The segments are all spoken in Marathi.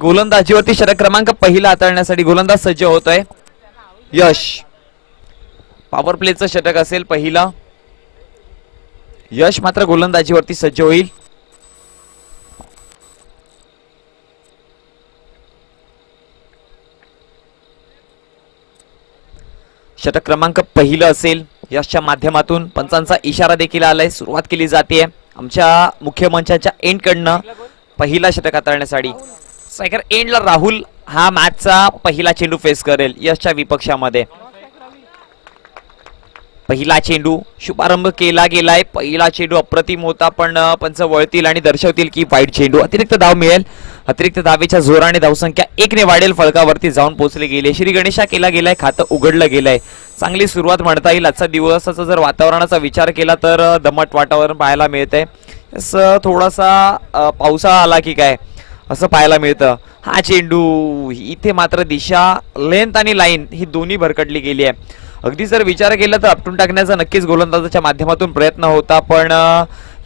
गोलंदाजीवरती षटक क्रमांक पहिला हाताळण्यासाठी गोलंदाज सज्ज होतोय यश. पॉवर प्लेचं षटक असेल पहिला. यश मात्र गोलंदाजीवरती सज्ज होईल. षटक क्रमांक पहिलं असेल यशच्या माध्यमातून. पंचांचा इशारा देखील आलाय. सुरुवात केली जाते आमच्या मुख्य मंचाच्या एंड कडनं पहिला षटक हाताळण्यासाठी. सायकर एंडला राहुल हा मॅचचा पहिला चेंडू फेस करेल यशच्या विपक्षामध्ये. पहिला चेंडू शुभारंभ केला गेलाय. पहिला चेंडू अप्रतिम होता पण पंच वळतील आणि दर्शवतील की वाईट चेंडू. अतिरिक्त धाव मिळेल. अतिरिक्त धावेच्या जोराने धावसंख्या 1 ने वाढेल. फळकावरती जाऊन पोहोचले गेले. श्री गणेशा केला गेलाय. खातं उघडलं गेलंय. चांगली सुरुवात म्हणता येईल. आजचा दिवसाचा जर वातावरणाचा विचार केला तर दमट वातावरण पाहायला मिळतंय. थोडासा पावसाळा आला की काय असं पाहायला मिळतं. हा चेंडू इथे मात्र दिशा लेंथ आणि लाईन ही दोन्ही भरकटली गेली आहे. अगदी जर विचार केला तर आपटून टाकण्याचा नक्कीच गोलंदाजाच्या माध्यमातून प्रयत्न होता पण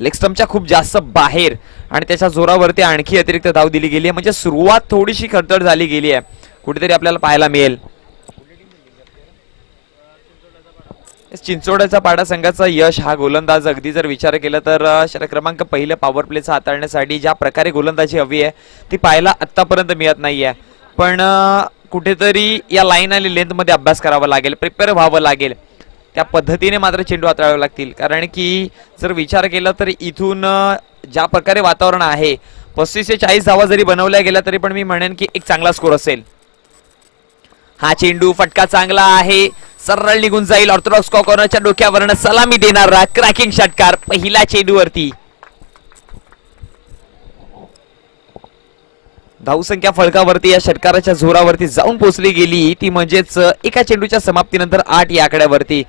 लेग स्टंपच्या खूप जास्त बाहेर आणि त्याच्या जोरावरती आणखी अतिरिक्त धाव दिली गेली आहे. म्हणजे सुरुवात थोडीशी खडतड झाली गेली आहे कुठेतरी आपल्याला पाहायला मिळेल. चिंचोड्याचा पाडा संघाचा यश हा गोलंदाज अगदी जर विचार केला तर षटक क्रमांक पहिलं पॉवर प्लेचा हाताळण्यासाठी ज्या प्रकारे गोलंदाजी हवी आहे ती पाहायला आतापर्यंत मिळत नाहीये. पण कुठेतरी या लाईन आणि लेंथ मध्ये अभ्यास करावा लागेल. प्रिपेअर व्हावं लागेल. त्या पद्धतीने मात्र चेंडू हाताळावे लागतील. कारण की जर विचार केला तर इथून ज्या प्रकारे वातावरण आहे 35 ते 40 धावा जरी बनवल्या गेल्या तरी पण मी म्हणेन की एक चांगला स्कोर असेल. हा चेंडू फटका चांगला आहे. सरळ निघून जाईल. ऑर्थोडॉक्स कॉर्नरच्या डोक्यावरनं सलामी देणारा क्रॅकिंग षटकार पहिल्या चेंडूवरती. धावसंख्या फळकावरती या षटकाराच्या जोरावरती जाऊन पोहोचली गेली ती म्हणजेच एका चेंडूच्या समाप्तीनंतर 8 या आकड्यावरती.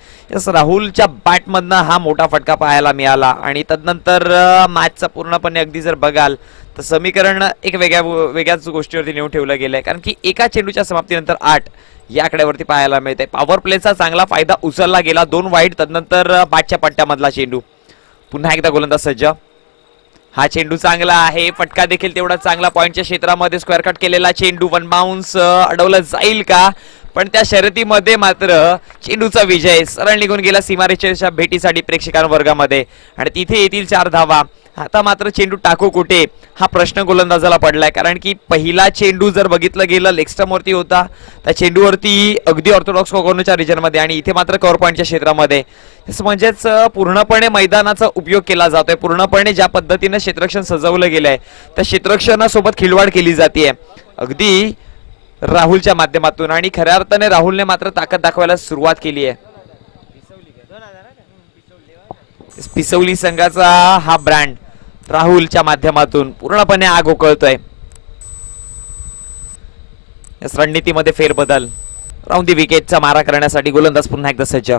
राहुलच्या बॅटमधनं हा मोठा फटका पाहायला मिळाला आणि तदनंतर मॅचचा पूर्णपणे अगदी जर बघाल तर समीकरण एक वेगळ्याच गोष्टीवरती नेऊन ठेवलं गेलंय. कारण की एका चेंडूच्या समाप्तीनंतर 8 या आकड्यावरती पाहायला मिळते. पॉवर प्लेचा चांगला फायदा उचलला गेला. 2 वाईट तदनंतर बॅटच्या पट्ट्यामधला चेंडू. पुन्हा एकदा गोलंदाज सज्ज. हा चेंडू चांगला आहे. फटका देखील तेवढा चांगला. पॉइंटच्या क्षेत्रामध्ये स्क्वेअर कट केलेला चेंडू. 1 बाउन्स अडवलं जाईल का पण त्या शर्यतीमध्ये मात्र चेंडूचा विजय सरळ निघून गेला सीमारेषेच्या भेटीसाठी प्रेक्षकांच्या वर्गामध्ये आणि तिथे येतील 4 धावा. आता मात्र चेंडू टाकू कुठे हा प्रश्न गोलंदाजाला पडलाय. कारण की पहिला चेंडू जर बघितलं गेलं लेग स्टंप वरती होता. त्या चेंडूवरती अगदी ऑर्थोडॉक्स कॉर्नरच्या रिजन मध्ये आणि इथे मात्र कव्हर पॉइंटच्या क्षेत्रामध्ये. म्हणजेच पूर्णपणे मैदानाचा उपयोग केला जातोय. पूर्णपणे ज्या पद्धतीने क्षेत्ररक्षण सजवलं गेलंय त्या क्षेत्ररक्षणासोबत खिलवाड केली जाते अगदी राहुलच्या माध्यमातून आणि खऱ्या अर्थाने राहुलने मात्र ताकद दाखवायला सुरुवात केली आहे. पिसवली संघाचा हा ब्रँड राहुलच्या माध्यमातून पूर्णपणे आग उकळतोय. रणनीतीमध्ये फेरबदल. राऊंड दी विकेटचा मारा करण्यासाठी गोलंदाज पुन्हा एकदा सज्ज.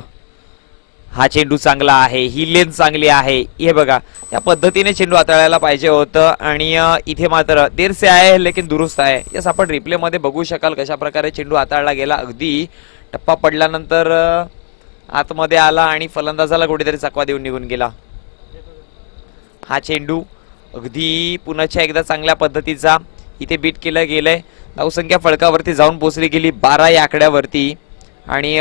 हा चेंडू चांगला आहे. ही लेंथ चांगली आहे. हे बघा या पद्धतीने चेंडू हाताळायला पाहिजे होतं आणि इथे मात्र देर से आहे लेकिन दुरुस्त आहे. यस आपण रिप्ले मध्ये बघू शकाल कशा प्रकारे चेंडू हाताळला गेला. अगदी टप्पा पडल्यानंतर आतमध्ये आला आणि फलंदाजाला कुठेतरी चकवा देऊन निघून गेला. हा चेंडू अगदी पुन्हा एकदा चांगल्या पद्धतीचा इथे बीट केलं गेलंय. धावसंख्या फळकावरती जाऊन पोहोचली गेली 12 या आकड्यावरती आणि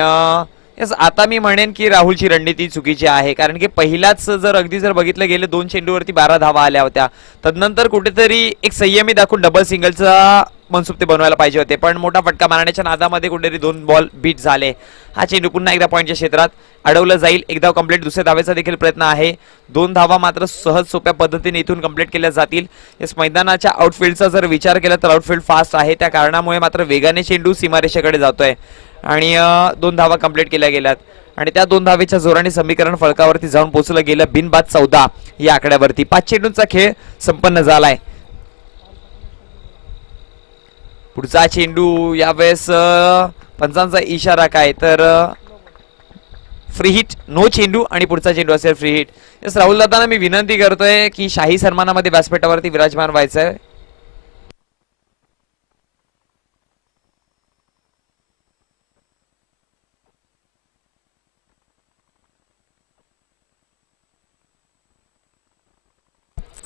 आता मी म्हणेन की राहुलची रणनीती चुकीची आहे. कारण की पहिलाच जर अगदी जर बघितलं गेलं 2 चेंडूवरती 12 धावा आल्या होत्या. तदनंतर कुठेतरी एक संयमी दाखवून डबल सिंगलचा मनसुब ते बनवायला पाहिजे होते पण मोठा फटका मारण्याच्या नादामध्ये कुठेतरी 2 बॉल बीट झाले. हा चेंडू पुन्हा एकदा पॉइंटच्या क्षेत्रात अडवलं जाईल. एक धाव कंप्लीट. दुसऱ्या धावेचा देखील प्रयत्न आहे. 2 धावा मात्र सहज सोप्या पद्धतीने इथून कंप्लीट केल्या जातील. या मैदानाच्या आउटफील्डचा जर विचार केला तर आउटफील्ड फास्ट आहे. त्या कारणामुळे मात्र वेगाने चेंडू सीमारेषेकडे जातोय आणि 2 धावा कंप्लीट केल्या गेल्यात आणि त्या 2 धावेच्या जोराने समीकरण फळकावरती जाऊन पोहोचलं गेलं. बिनबाद 14 या आकड्यावरती. 5 चेंडूंचा खेळ संपन्न झालाय. पुढचा चेंडू यावेळेस पंचांचा इशारा काय तर फ्री हिट. नो चेंडू आणि पुढचा चेंडू असेल फ्री हिट. यस राहुल दादांना मी विनंती करतोय की शाही सन्मानामध्ये व्यासपीठावरती विराजमान व्हायचंय.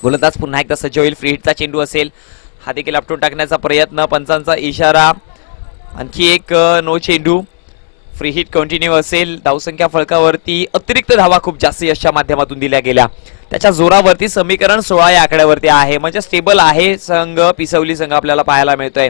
गोलंदाज पुन्हा एकदा सज्ज होईल. फ्री हिटचा चेंडू असेल. हा देखील आपटून टाकण्याचा प्रयत्न, पंचांचा इशारा, आणखी एक नो चेंडू, फ्री हिट कंटिन्यू असेल. धावसंख्या फलकावरती अतिरिक्त धावा खूप जास्त यशच्या माध्यमातून दिल्या गेल्या, त्याच्या जोरावरती समीकरण 16 या आकड्यावरती आहे, म्हणजे स्टेबल आहे संघ पिसवली संघ आपल्याला पाहायला मिळतोय.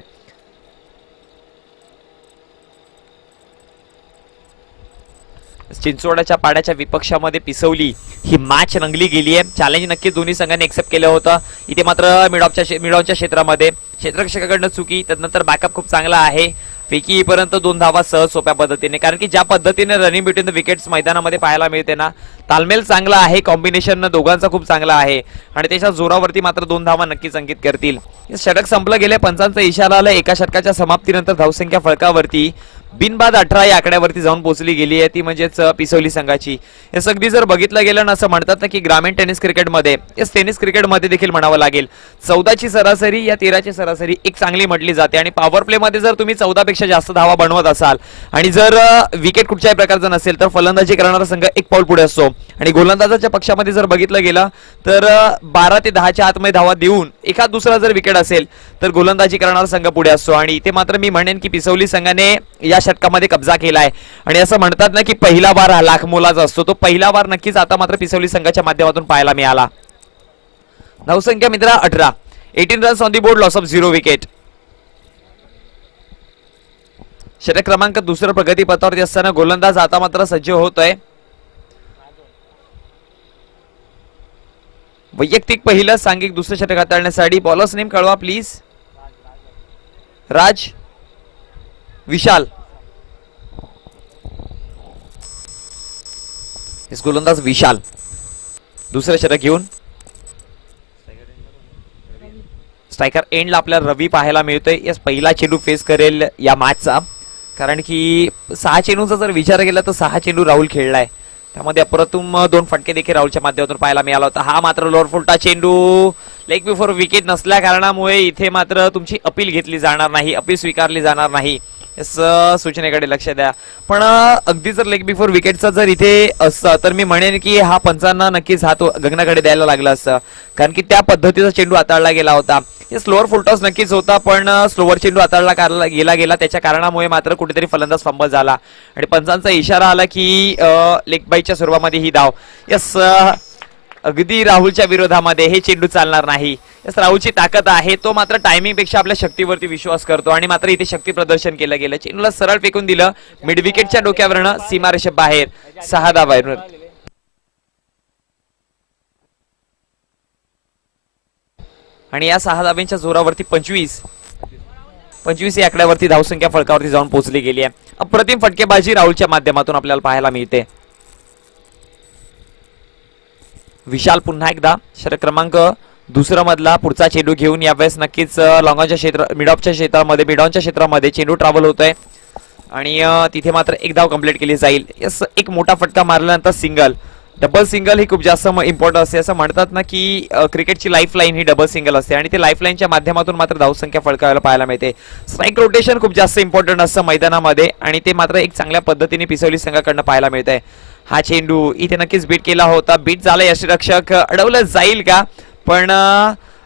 चिंचवडच्या पाड्याच्या विपक्षामध्ये पिसवली ही मॅच रंगली गेली आहे. चॅलेंज नक्की दोन्ही संघांनी एक्सेप्ट केलं होतं. इथे मात्र मिडॉनच्या क्षेत्रामध्ये क्षेत्ररक्षकाकडनं चुकी, त्यानंतर बॅकअप खूप चांगला आहे. फेकी पर्यंत 2 धावा सहज सोप्या पद्धतीने, कारण की ज्या पद्धतीने रनिंग बिटवीन द विकेट्स मैदानामध्ये पाहायला मिळते ना, तालमेल चांगला आहे, कॉम्बिनेशन दोघांचा खूप चांगला आहे आणि त्याच्या जोरावरती मात्र 2 धावा नक्कीच अंकित करतील. षटक संपलं गेले, पंचांचा इशारा आला. एका षटकाच्या समाप्तीनंतर धावसंख्या फलकावरती बिनबाद 18 या आकड्यावरती जाऊन पोहोचली गेली आहे, ती म्हणजेच पिसवली संघाची. हे सगळी जर बघितलं गेलं ना, असं म्हणतात ना की ग्रामीण टेनिस क्रिकेटमध्ये, टेनिस क्रिकेटमध्ये देखील म्हणावं लागेल 14ची सरासरी या 13ची सरासरी एक चांगली म्हटली जाते. आणि पॉवर प्ले मध्ये जर तुम्ही 14 पेक्षा जास्त धावा बनवत असाल आणि जर विकेट कुठच्याही प्रकारचा नसेल तर फलंदाजी करणारा संघ एक पाऊल पुढे असतो. आणि गोलंदाजाच्या पक्षामध्ये जर बघितलं गेलं तर 12 ते 10च्या आतमध्ये धावा देऊन एखाद दुसरा जर विकेट असेल तर गोलंदाजी करणारा संघ पुढे असतो. आणि इथे मात्र मी म्हणेन की पिसवली संघाने या षटकामध्ये कब्जा केलाय. आणि असं म्हणतात ना की पहिला वार हा लाख मोलाचा असतो, तो पहिला वार नक्कीच आता मात्र पिसवली संघाच्या माध्यमातून पाहायला मिळाला. धावसंख्या मित्रा 18, 18 runs on the board, loss of 0 wicket. षटक क्रमांक दुसरं प्रगतीपथावरती असताना गोलंदाज आता मात्र सज्ज होतोय. वैयक्तिक पहिलं, सांघिक दुसरं षटक हाताळण्यासाठी बॉलर्स नेम कळवा प्लीज. राज, विशाल. गोलंदाज विशाल दुसरं षटक घेऊन. स्ट्रायकर एंडला आपल्याला रवी पाहायला मिळतोय. यस, पहिला चेंडू फेस करेल या मॅचचा, कारण की 6 चेंडूचा जर विचार केला तर 6 चेंडू राहुल खेळलाय, त्यामध्ये अप्रतिम 2 फटके देखील राहुलच्या माध्यमातून पाहायला मिळाला होता. हा मात्र लोअर फुलटा चेंडू लेग बिफोर विकेट नसल्या कारणामुळे इथे मात्र तुमची अपील घेतली जाणार नाही, अपील स्वीकारली जाणार नाही, सूचनेकडे लक्ष द्या. पण अगदी जर लेग बिफोर विकेटचा जर इथे असतं तर मी म्हणेन की हा पंचांना नक्कीच हात गगनाकडे द्यायला लागला असतं, कारण की त्या पद्धतीचा चेंडू हाताळला गेला होता. स्लोअर फुलटॉस नक्कीच होता, पण स्लोअर चेंडू हाताळला गेला त्याच्या कारणामुळे मात्र कुठेतरी फलंदाज फंबल झाला आणि पंचांचा इशारा आला की लेग बाईच्या स्वरूपामध्ये ही धाव. यस, अगदी राहुलच्या विरोधामध्ये हे चेंडू चालणार नाही. राहुलची ताकद आहे, तो मात्र टायमिंग पेक्षा आपल्या शक्तीवरती विश्वास करतो आणि मात्र इथे शक्ती प्रदर्शन केलं गेलं. चेंडूला सरळ फेकून दिलं मिड विकेटच्या डोक्यावरनं, सीमारेषे बाहेर, 6 धावांवर. आणि या 6 धावांच्या जोरावरती 25 या आकड्यावरती धावसंख्या फलकावरती जाऊन पोहोचली गेली आहे. अप्रतिम फटकेबाजी राहुलच्या माध्यमातून आपल्याला पाहायला मिळते. विशाल पुन्हा एकदा षटक क्रमांक दुसरा मधला पुढचा चेंडू घेऊन यावेळेस नक्कीच लॉंगॉनच्या मिडॉनच्या क्षेत्रामध्ये चेंडू ट्रॅव्हल होतोय आणि तिथे मात्र एक धाव कंप्लीट केली जाईल. यस, एक मोठा फटका मारल्यानंतर सिंगल, डबल सिंगल ही खूप जास्त इम्पॉर्टंट असते. असं म्हणतात ना की क्रिकेटची लाईफ लाईन ही डबल सिंगल असते आणि ते लाईफ लाईनच्या माध्यमातून मात्र धावसंख्या फलकावायला पाहायला मिळते. स्ट्राईक रोटेशन खूप जास्त इम्पॉर्टंट असतं मैदानामध्ये आणि ते मात्र एक चांगल्या पद्धतीने पिसवली संघाकडनं पाहायला मिळतंय. हा चेंडू इथे नक्कीच बीट केला होता, बीट झाला, यष्टिरक्षक अडवलं जाईल का, पण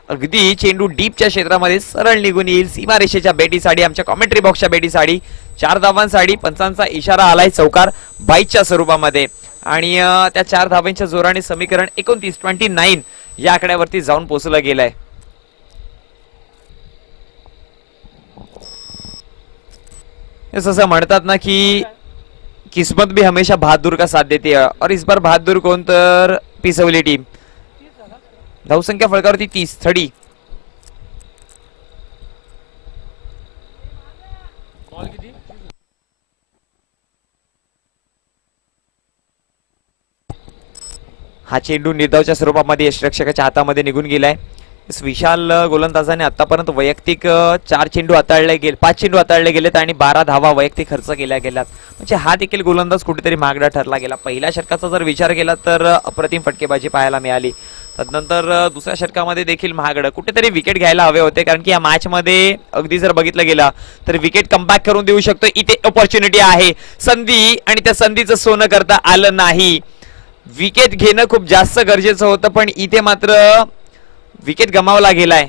अगदी चेंडू डीपच्या क्षेत्रामध्ये सरळ निघून येईल. सीमारेषेच्या बेटीसाठी, आमच्या कॉमेंट्री बॉक्सच्या बेटीसाठी 4 धावांसाठी पंचांचा इशारा आलाय चौकार बाईच्या स्वरूपामध्ये आणि त्या 4 धावांच्या जोराने समीकरण 29 या आकड्यावरती जाऊन पोहोचलं गेलंय. असं म्हणतात ना की किस्मत भी हमेशा बहादुर का साथ देती है और इस बार बहादुर कोण तर पिसवली टीम. धावसंख्या फलकावरती 30. हा चेंडू निर्धावच्या स्वरूपामध्ये यष्टिरक्षकाच्या हातामध्ये निघून गेलाय. विशाल गोलंदाजाने आतापर्यंत वैयक्तिक 4 चेंडू हाताळले गेले, 5 चेंडू हाताळले गेलेत आणि 12 धावा वैयक्तिक खर्च केल्या गेल्यात, म्हणजे हा देखील गोलंदाज कुठेतरी महागडा ठरला गेला. पहिल्या षटकाचा जर विचार केला तर अप्रतिम फटकेबाजी पाहायला मिळाली, तदनंतर दुसऱ्या षटकामध्ये देखील महागडं कुठेतरी विकेट घ्यायला हवे होते, कारण की या मॅच मध्ये अगदी जर बघितलं गेलं तर विकेट कमबॅक करून देऊ शकतो. इथे ऑपॉर्च्युनिटी आहे, संधी, आणि त्या संधीचं सोनं करता आलं नाही. विकेट घेणं खूप जास्त गरजेचं होतं, पण इथे मात्र विकेट गमावला गेलाय.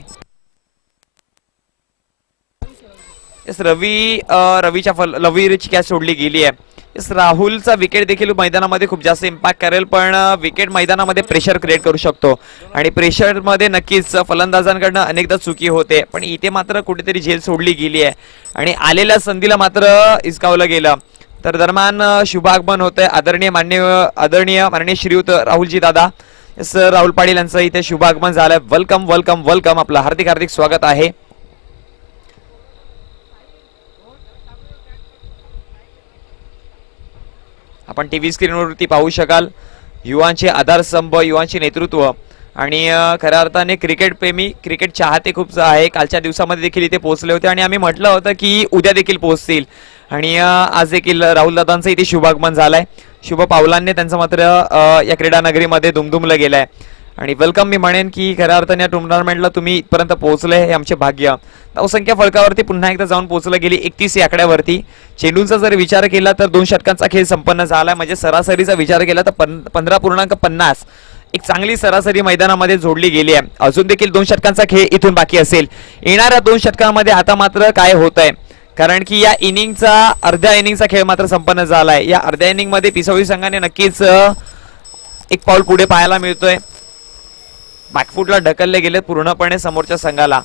येस रवीच्या लवीची कॅच सोडली गेली आहे. येस राहुलचा विकेट देखील मैदानामध्ये खूप जास्त इम्पॅक्ट करेल, पण विकेट मैदानामध्ये प्रेशर क्रिएट करू शकतो आणि प्रेशरमध्ये नक्कीच फलंदाजांकडनं अनेकदा चुकी होते. पण इथे मात्र कुठेतरी झेल सोडली गेली आहे आणि आलेल्या संधीला मात्र हिसकावलं गेलं. तर दरम्यान शुभ आगमन होतंय आदरणीय माननीय श्रीयुत राहुलजी दादा. येस राहुल पाटील यांचं इथे शुभ आगमन झालंय. वेलकम वेलकम वेलकम, आपलं हार्दिक हार्दिक स्वागत आहे. आपण टीव्ही स्क्रीनवरती पाहू शकाल युवांचे आधारस्तंभ, युवांचे नेतृत्व आणि खऱ्या अर्थाने क्रिकेट प्रेमी, क्रिकेट चाहते खूप आहे. कालच्या दिवसामध्ये देखील इथे पोहोचले होते आणि आम्ही म्हटलं होतं की उद्या देखील पोहोचतील आणि आज देखील राहुल दादांचं इथे शुभागमन झालंय. शुभ पावलांनी त्यांचं मात्र या क्रीडा नगरीमध्ये दुमदुमलं गेलंय आणि वेलकम मी म्हणेन की खऱ्या अर्थाने या टुर्नामेंटला तुम्ही इथपर्यंत पोहोचले हे आमचे भाग्य. धावसंख्या फलकावरती पुन्हा एकदा जाऊन पोहोचलं गेली 31 या आकड्यावरती. चेंडूंचा जर विचार केला तर 2 षटकांचा खेळ संपन्न झाला, म्हणजे सरासरीचा विचार केला तर 15.50 एक चांगली सरासरी मैदानामध्ये जोडली गेली आहे. अजून देखील 2 षटकांचा खेळ इथून बाकी असेल. येणाऱ्या 2 षटकांमध्ये आता मात्र काय होत आहे, कारण की या अर्ध्या इनिंगचा खेळ मात्र संपन्न झालाय. या अर्ध्या इनिंग मध्ये पिसोळी संघाने नक्कीच एक पाऊल पुढे पाहायला मिळतोय. बॅकफुटला ढकलले गेले पूर्णपणे समोरच्या संघाला.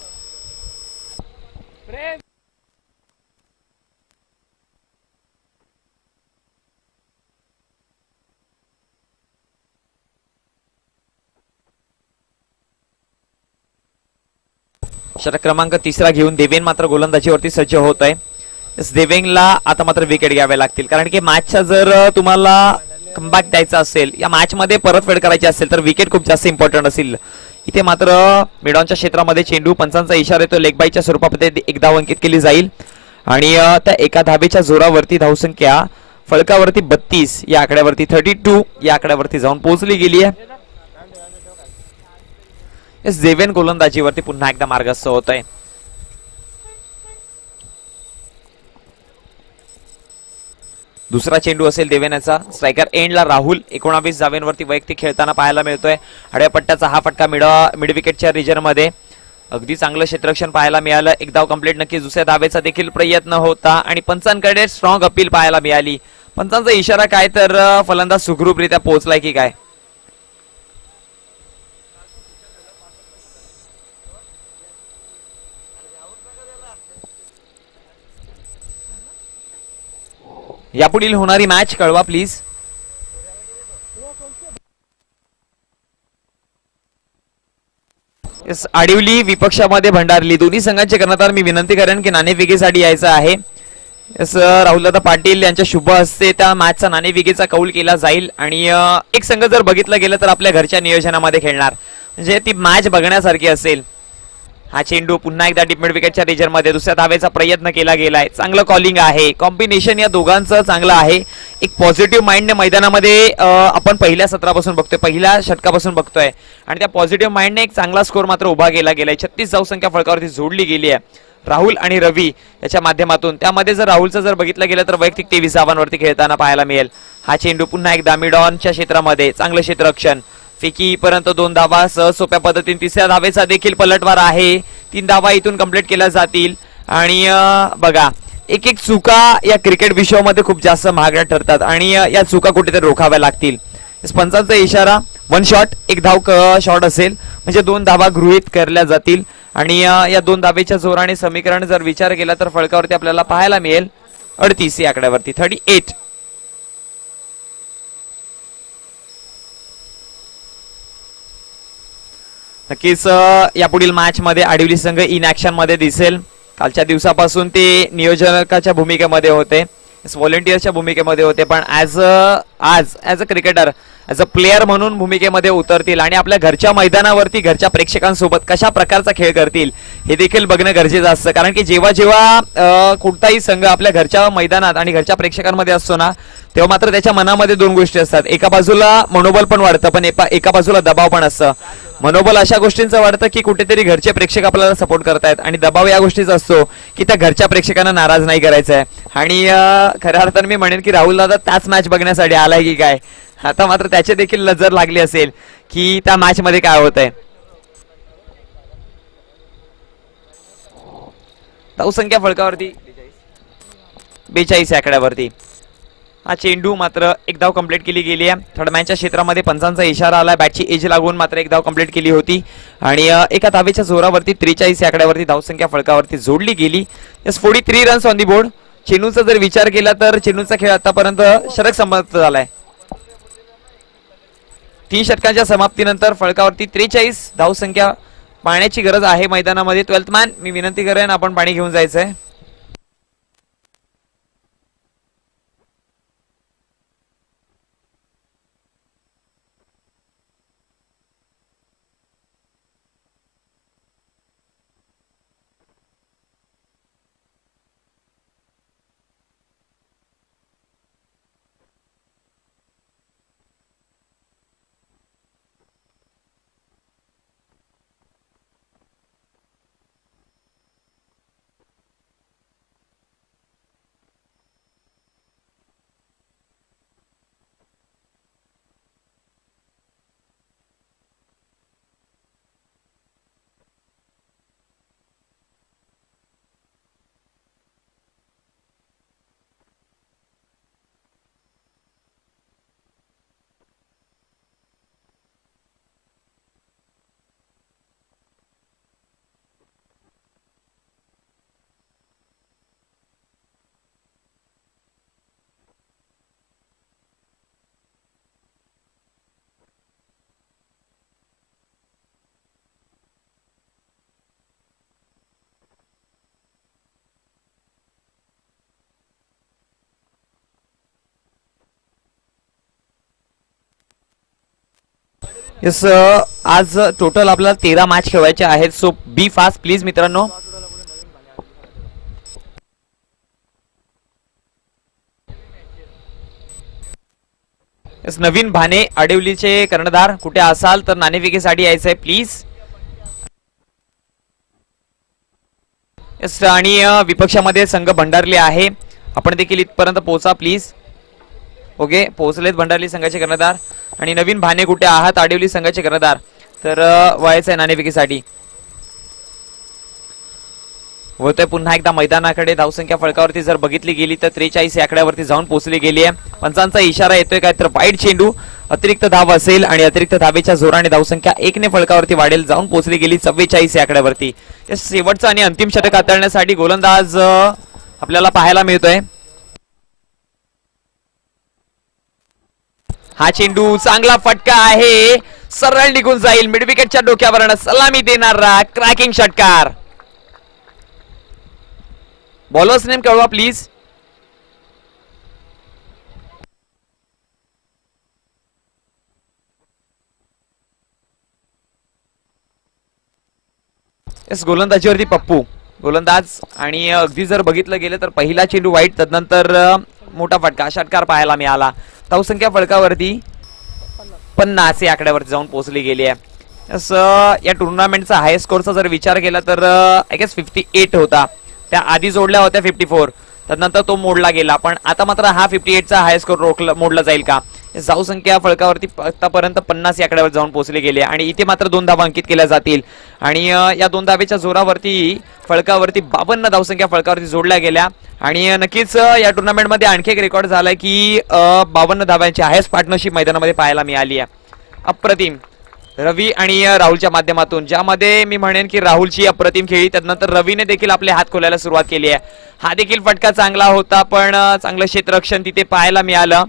षटक क्रमांक 3 घेऊन देवेन मात्र गोलंदाजीवरती सज्ज होत आहे. देवेनला आता मात्र विकेट घ्यावे लागतील, कारण की मॅचचा जर तुम्हाला कमबॅक द्यायचा असेल, या मॅच मध्ये परतफेड करायची असेल तर विकेट खूप जास्त इम्पॉर्टंट असेल. इथे मात्र मिडॉनच्या क्षेत्रामध्ये चेंडू पंचांचा इशारा येतो. लेग बायच्या स्वरूपामध्ये एक धाव अंकित केली जाईल आणि त्या एका धाबेच्या जोरावरती धावसंख्या फलकावरती 32 या आकड्यावरती 32 या आकड्यावरती जाऊन पोहोचली गेली आहे. देवेन गोलंदाजीवरती पुन्हा एकदा मार्गस्थ होत आहे. दुसरा चेंडू असेल देवेनाचा. स्ट्रायकर एंडला राहुल 19 धावेंवरती वैयक्तिक खेळताना पाहायला मिळतोय. आडव्या पट्ट्याचा हा फटका मिड विकेटच्या रिजन मध्ये अगदी चांगलं क्षेत्ररक्षण पाहायला मिळालं. एक धाव कंप्लीट नक्कीच. दुसऱ्या धावेचा देखील प्रयत्न होता आणि पंचांकडे स्ट्रॉंग अपील पाहायला मिळाली. पंचांचा इशारा काय तर फलंदाज सुखरूपरित्या पोहोचलाय की काय. यापुढील होणारी मॅच कळवा प्लीज. आडिवली विपक्षामध्ये भंडारली दोन्ही संघांचे कर्णधार मी विनंती करेन की नाणेफेकीसाठी यायचं आहे. राहुलदादा पाटील यांच्या शुभ हस्ते त्या मॅचचा नाणेफेकीचा कौल केला जाईल आणि एक संघ जर बघितलं गेलं तर आपल्या घरच्या नियोजनामध्ये खेळणार, म्हणजे ती मॅच बघण्यासारखी असेल. हा चेंडू पुन्हा एकदा डीप मिड विकेटच्या रिजन मध्ये दुसऱ्या धावेचा प्रयत्न केला गेलाय. चांगलं कॉलिंग आहे, कॉम्बिनेशन या दोघांचं चांगलं आहे. एक पॉझिटिव्ह माइंडने मैदानामध्ये आपण पहिल्या सत्रापासून बघतोय, पहिल्या षटकापासून बघतोय आणि त्या पॉझिटिव्ह माइंडने एक चांगला स्कोर मात्र उभा केला गेलाय. 36 धावसंख्या फलकावरती जोडली गेली आहे राहुल आणि रवी याच्या माध्यमातून. त्यामध्ये जर राहुलचं जर बघितलं गेलं तर वैयक्तिक 23 धावांवरती खेळताना पाहायला मिळेल. हा चेंडू पुन्हा एकदा मिडॉनच्या क्षेत्रामध्ये चांगलं क्षेत्ररक्षण, फेकी पर्यंत 2 धावा सहज सोप्या पद्धतीने. तिसऱ्या धावेचा देखील पलटवार आहे. 3 धावा इथून कंप्लीट केल्या जातील आणि बघा एक एक चुका या क्रिकेट विश्वामध्ये खूप जास्त महागड्या ठरतात आणि या चुका कुठेतरी रोखाव्या लागतील. पंचांचा इशारा 1 शॉट, एक धाव शॉट असेल म्हणजे 2 धावा गृहीत करल्या जातील आणि या 2 धावेच्या जोराने समीकरण जर विचार केला तर फलकावरती आपल्याला पाहायला मिळेल 38 या आकड्यावरती 38. नक्कीच यापुढील मॅच मध्ये आडिवली संघ इन ऍक्शन मध्ये दिसेल. कालच्या दिवसापासून ते नियोजकाच्या भूमिकेमध्ये होते, व्हॉलेंटियरच्या भूमिकेमध्ये होते, पण as a cricketer, as a player म्हणून भूमिकेमध्ये उतरतील आणि आपल्या घरच्या मैदानावरती घरच्या प्रेक्षकांसोबत कशा प्रकारचा खेळ करतील हे देखील बघणं गरजेचं असतं. कारण की जेव्हा जेव्हा कोणताही संघ आपल्या घरच्या मैदानात आणि घरच्या प्रेक्षकांमध्ये असतो ना, तेव्हा मात्र त्याच्या मनामध्ये 2 गोष्टी असतात. एका बाजूला मनोबल पण वाढतं, पण एका बाजूला दबाव पण असतं. मनोबल अशा गोष्टींचं वाढतं की कुठेतरी घरचे प्रेक्षक आपल्याला सपोर्ट करतायत आणि दबाव या गोष्टीचा असतो की त्या घरच्या प्रेक्षकांना नाराज नाही करायचं आहे. आणि खऱ्या अर्थाने मी म्हणेन की राहुल दादा त्याच मॅच बघण्यासाठी आलाय की काय. आता मात्र त्याचे देखील नजर लागली असेल की त्या मॅच मध्ये काय होत आहे. धावसंख्या फलकावरती 42 आकड्यावरती. हा चेंडू मात्र एक धाव कंप्लीट केली गेली आहे. थर्डमॅनच्या क्षेत्रामध्ये पंचांचा इशारा आला. बॅटची एज लागून मात्र एक धाव कंप्लीट केली होती आणि एका धावेच्या जोरावरती 43 आकड्यावरती धावसंख्या फलकावरती जोडली गेली. 43 रन्स ऑन दी बोर्ड. चेंडूचा जर विचार केला तर चेंडूचा खेळ आतापर्यंत षटक समाप्त झालाय. 3 षटकांच्या समाप्तीनंतर फलकावरती 43 धावसंख्या. पाण्याची गरज आहे मैदानामध्ये. 12th मॅन मी विनंती करेन आपण पाणी घेऊन जायचंय. यस आज टोटल आपल्याला 13 मॅच खेळवायचे आहेत. सो बी फास्ट प्लीज मित्रांनो. नवीन भाने आडिवलीचे कर्णधार कुठे असाल तर नाणेफेकीसाठी यायचंय प्लीज. यस आणि विपक्षामध्ये संघ भंडारले आहे. आपण देखील इथपर्यंत पोहोचा प्लीज. ओके पोहोचलेत भंडारली संघाचे कर्णधार. आणि नवीन भाने कुठे आहात आडिवली संघाचे कर्णधार तर व्हायचं आहे नाणेफेकीसाठी. होतोय पुन्हा एकदा मैदानाकडे. धावसंख्या फलकावरती जर बघितली गेली तर 43 आकड्यावरती जाऊन पोहोचली गेली आहे. पंचांचा इशारा येतोय काय तर वाईड चेंडू. अतिरिक्त धाव असेल आणि अतिरिक्त धावेच्या जोराने धावसंख्या 1 ने फलकावरती वाढेल. जाऊन पोहोचली गेली 44 आकड्यावरती. शेवटचं आणि अंतिम षटक हाताळण्यासाठी गोलंदाज आपल्याला पाहायला मिळतोय. हा चेंडू चांगला फटका आहे. सरळ निघून जाईल. मिड विकेटच्या डोक्यावर सलामी देणारा क्रॅकिंग षटकार. बॉलर्स नेम कळवा प्लीज. यस गोलंदाजीवरती पप्पू गोलंदाज. आणि अगदी जर बघितलं गेलं तर पहिला चेंडू वाईट तदनंतर मोठा फटका षटकार पाहायला मिळाला. धावसंख्या फलकावरती 50 आकड्यावरती जाऊन पोहोचली गेली आहे. असं या टुर्नामेंटचा हाय स्कोरचा जर विचार केला तर आय गेस 58 होता. त्या आधी जोडल्या होत्या 54. त्यानंतर तो मोडला गेला. पण आता मात्र हा 58चा हाय स्कोर मोडला जाईल का. धावसंख्या फलकावरती आतापर्यंत 50 आकड्यावर जाऊन पोहोचले गेले आणि इथे मात्र 2 धावा अंकित केल्या जातील. आणि या 2 धावेच्या जोरावरती फलकावरती 52 धावसंख्या फलकावरती जोडल्या गेल्या. आणि नक्कीच या टुर्नामेंटमध्ये आणखी एक रेकॉर्ड झालाय की 52 धाव्यांची हायस्ट पार्टनरशिप मैदानामध्ये पाहायला मिळाली आहे. अप्रतिम रवी आणि राहुलच्या माध्यमातून, ज्यामध्ये मी म्हणेन की राहुलची अप्रतिम खेळी. त्यानंतर रवीने देखील आपले हात खोलायला सुरुवात केली आहे. हा देखील फटका चांगला होता पण चांगलं क्षेत्ररक्षण तिथे पाहायला मिळालं.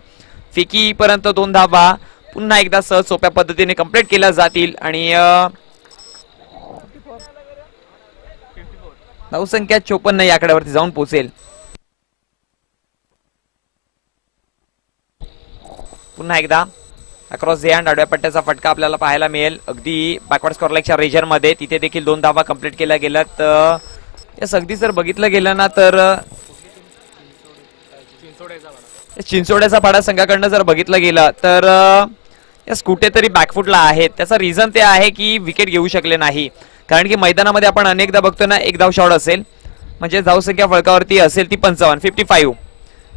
फिकी पर्यंत 2 धावा पुन्हा एकदा सहज सोप्या पद्धतीने कंप्लीट केल्या जातील. आणि धावसंख्या 54 या आकड्यावरती जाऊन पोहोचेल. पुन्हा एकदा अक्रॉस द हँड आडव्या पट्ट्याचा फटका आपल्याला पाहायला मिळेल. अगदी बॅकवर्ड स्कोर लाईकच्या रेजर मध्ये तिथे देखील 2 धावा कंप्लीट केल्या गेल्यात. या अगदी जर बघितलं गेलं ना तर चिंचोड्याचा पाडा संघाकडनं जर बघितलं गेलं तर कुठेतरी बॅकफुटला आहेत. त्याचा रिझन ते आहे की विकेट घेऊ शकले नाही. कारण की मैदानामध्ये आपण अनेकदा बघतो ना एक धाव शॉट असेल म्हणजे धावसंख्या फलकावरती असेल ती 55 55.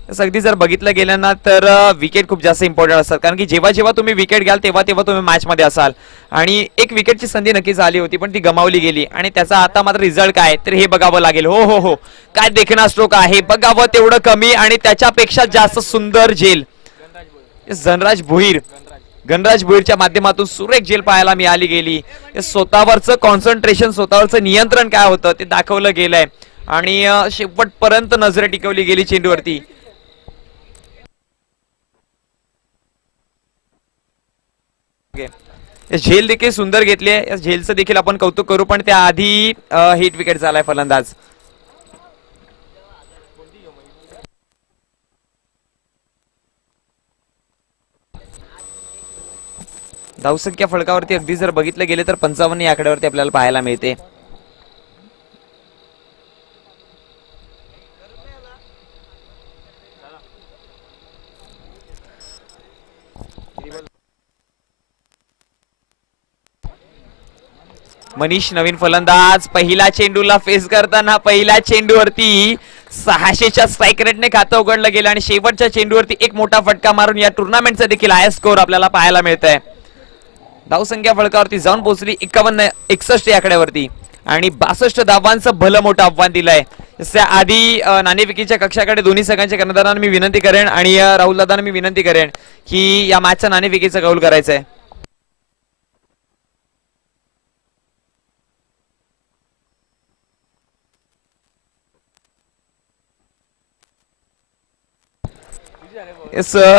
तसं अगदी जर बघितलं गेलं ना तर विकेट खूप जास्त इम्पॉर्टंट असतात, कारण की जेव्हा जेव्हा तुम्ही विकेट घ्याल तेव्हा तेव्हा तुम्ही मॅच मध्ये असाल. आणि एक विकेटची संधी नक्कीच आली होती पण ती गमावली गेली आणि त्याचा आता मात्र रिझल्ट काय तर हे बघावं लागेल. हो हो हो, काय देखणा स्ट्रोक आहे, बघावं तेवढं कमी आणि त्याच्यापेक्षा जास्त सुंदर झेल धनराज भोईर. गणराज भोईरच्या माध्यमातून सुरेख झेल पाहायला मिळाली गेली. स्वतःवरचं कॉन्सन्ट्रेशन, स्वतःवरचं नियंत्रण काय होतं ते दाखवलं गेलंय आणि शेवटपर्यंत नजर टिकवली गेली चेंडूवरती. झेल देखील सुंदर घेतली आहे, या झेलचं देखील आपण कौतुक करू, पण त्याआधी हिट विकेट झालाय फलंदाज. धावसंख्या फळकावरती अगदी जर बघितलं गेले तर 55 या आकड्यावरती आपल्याला पाहायला मिळते. मनीष नवीन फलंदाज पहिला चेंडूला फेस करताना पहिल्या चेंडूवरती 600च्या स्ट्राईक रेटने खातं उघडलं गेलं आणि शेवटच्या चेंडूवरती एक मोठा फटका मारून या टुर्नामेंटचा देखील हाय स्कोर आपल्याला पाहायला मिळतंय. धावसंख्या फळकावरती जाऊन पोहोचली 51-61 या आकड्यावरती आणि 62 धावांचं भलं मोठं आव्हान दिलंय. आधी नाणेफेकीच्या कक्षाकडे दोन्ही संघांच्या कर्णधारांना मी विनंती करेन आणि राहुल दादांना मी विनंती करेन की या मॅचचा नाणेफेकीचा कौल करायचा आहे.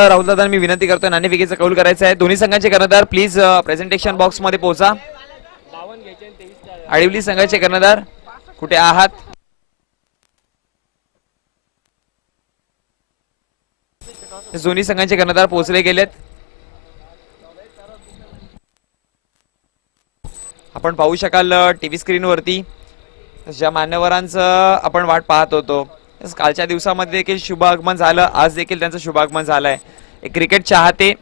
राहुल दादा मी विनंती करतोय नाणेफेकीचा कौल करायचा आहे. दोन्ही संघांचे कर्णधार प्लीज प्रेझेंटेशन बॉक्स मध्ये पोहोचा. आडिवली संघाचे कर्णधार कुठे आहात? दोन्ही संघांचे कर्णधार पोहोचले गेलेत. आपण पाहू शकाल टीव्ही स्क्रीन वरती ज्या मान्यवरांचं आपण वाट पाहत होतो. कालच्या दिवसामध्ये देखील शुभ आगमन झालं, आज देखील त्यांचं शुभ आगमन झालंय. एक क्रिकेट चाहते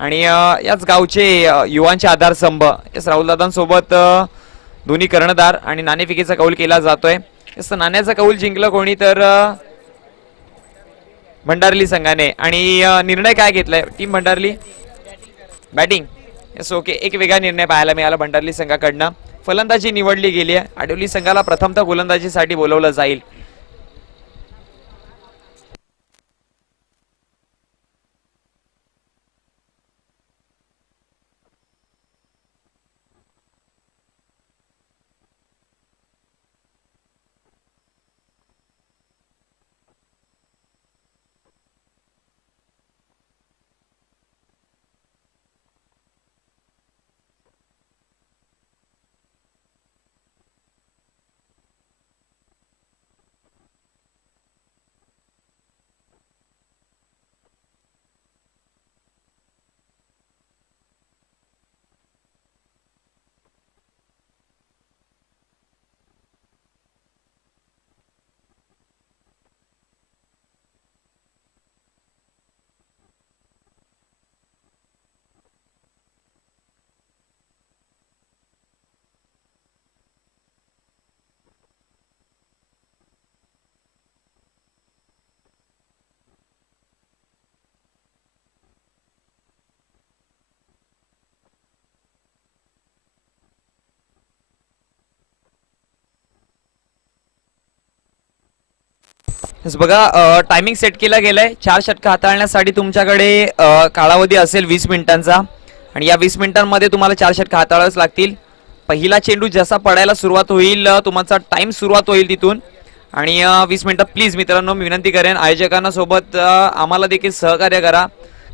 आणि याच गावचे युवांचे आधारस्तंभ राहुल दादांसोबत दोन्ही कर्णधार आणि नाणेफेकीचा कौल केला जातोय. नाण्याचा कौल जिंकलं कोणी तर भंडारली संघाने. आणि निर्णय काय घेतलाय टीम भंडारली? बॅटिंग. येस ओके, एक वेगळा निर्णय पाहायला मिळाला भंडारली संघाकडनं. फलंदाजी निवडली गेली आहे. आडिवली संघाला प्रथमतः गोलंदाजीसाठी बोलवलं जाईल. बघा टायमिंग सेट केला गेलाय. 4 षटक हाताळण्यासाठी तुमच्याकडे कालावधी असेल 20 मिनिटांचा आणि या 20 मिनिटांमध्ये तुम्हाला 4 षटक हाताळावेच लागतील. पहिला चेंडू जसा पडायला सुरुवात होईल तुमचा टाइम सुरुवात होईल तिथून आणि 20 मिनिटं प्लीज मित्रांनो मी विनंती करेन आयोजकांना सोबत आम्हाला देखील सहकार्य करा,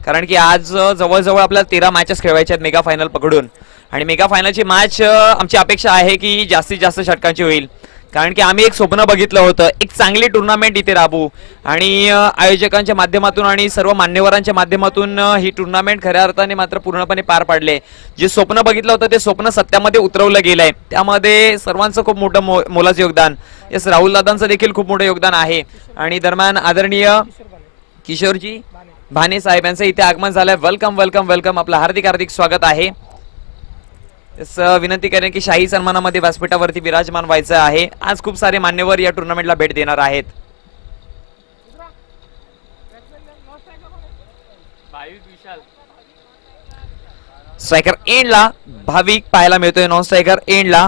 कारण की आज जवळजवळ आपल्याला 13 मॅचेस खेळवायच्या आहेत मेगा फायनल पकडून आणि मेगा फायनलची मॅच आमची अपेक्षा आहे की जास्तीत जास्त षटकांची होईल, कारण की आम्ही एक स्वप्न बघितलं होतं एक चांगली टुर्नामेंट इथे राबवू आणि आयोजकांच्या माध्यमातून आणि सर्व मान्यवरांच्या माध्यमातून ही टुर्नामेंट खऱ्या अर्थाने मात्र पूर्णपणे पार पाडले. जे स्वप्न बघितलं होतं ते स्वप्न सत्यामध्ये उतरवलं गेलंय. त्यामध्ये सर्वांचं खूप मोठं मोलाचं योगदान, यस राहुल दादांचं देखील खूप मोठं योगदान आहे. आणि दरम्यान आदरणीय किशोरजी भाने साहेब यांचं इथे आगमन झालंय. वेलकम वेलकम वेलकम, आपलं हार्दिक हार्दिक स्वागत आहे. विनंती करेन की शाही सन्मानामध्ये व्यासपीठावरती विराजमान व्हायचं आहे. आज खूप सारे मान्यवर या टुर्नामेंटला भेट देणार आहेत. स्ट्रायकर एंडला भाविक पाहायला मिळतोय, नॉन स्ट्रायकर एंडला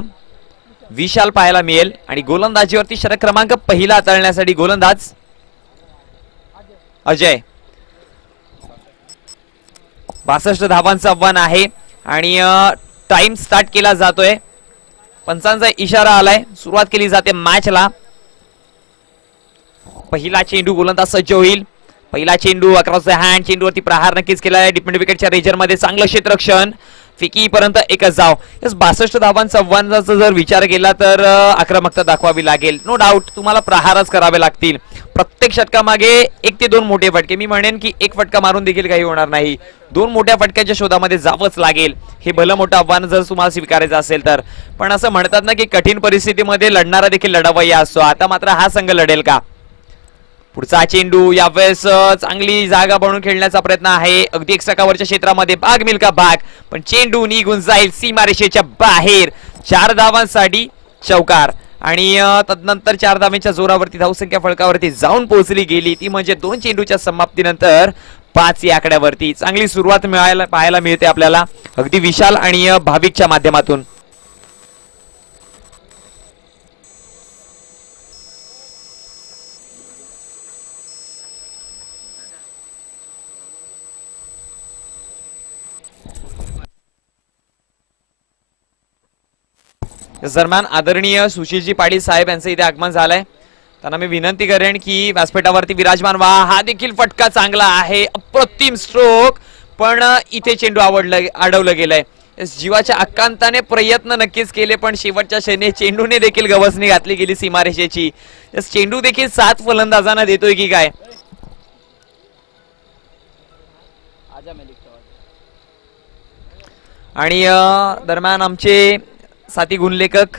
विशाल पाहायला मिळेल. आणि गोलंदाजीवरती षटक क्रमांक पहिला हाताळण्यासाठी गोलंदाज अजय. 62 धावांचं आव्हान आहे आणि टाइम स्टार्ट केला जातोय. पंचांचा इशारा आलाय, सुरुवात केली जाते मॅचला. पहिला चेंडू गोलंदाज सज्ज होईल. पहिला चेंडू अक्रॉस द हँड, चेंडूवरती प्रहार नक्कीच केला आहे. डिफेंड विकेटच्या रेजर मध्ये चांगलं क्षेत्ररक्षण, फिकी पर्यंत एकच धाव. 62 धावांचा आव्हानाचा जर विचार केला तर आक्रमकता दाखवावी लागेल. नो डाऊट तुम्हाला प्रहारच करावे लागतील. प्रत्येक षटकामागे 1 ते 2 मोठे फटके. मी म्हणेन की एक फटका मारून देखील काही होणार नाही, 2 मोठ्या फटक्याच्या शोधामध्ये जावंच लागेल. हे भलं मोठं आव्हान जर तुम्हाला स्वीकारायचं असेल तर. पण असं म्हणतात ना की कठीण परिस्थितीमध्ये लढणारा देखील लढावय्या असतो. आता मात्र हा संघ लढेल का? पुढचा चेंडू यावेळेस चांगली जागा बनवून खेळण्याचा प्रयत्न आहे. अगदी 1 सकावरच्या क्षेत्रामध्ये भाग मिल्का भाग, पण चेंडू निघून जाईल सीमारेषेच्या बाहेर. 4 धावांसाठी चौकार आणि तदनंतर 4 धावांच्या जोरावरती धावसंख्या फळकावरती जाऊन पोहोचली गेली, ती म्हणजे 2 चेंडूच्या समाप्तीनंतर 5 या आकड्यावरती. चांगली सुरुवात पाहायला मिळते आपल्याला अगदी विशाल आणि भाविकच्या माध्यमातून. दरम्यान आदरणीय सुशीलजी पाटील साहेब यांचं इथे आगमन झालंय. त्यांना मी विनंती करेन की व्यासपीठावरती विराजमान व्हा. हा देखील फटका चांगला आहे, अप्रतिम स्ट्रोक, पण इथे चेंडू अडवलं गेलंय. जीवाच्या आकांताने प्रयत्न नक्कीच केले, पण शेवटच्या क्षणी चेंडूने देखील गवसणी घातली गेली सीमारेषेची. चेंडू देखील 7 फलंदाजांना देतोय की काय? आणि दरम्यान आमचे साथी गुणलेखक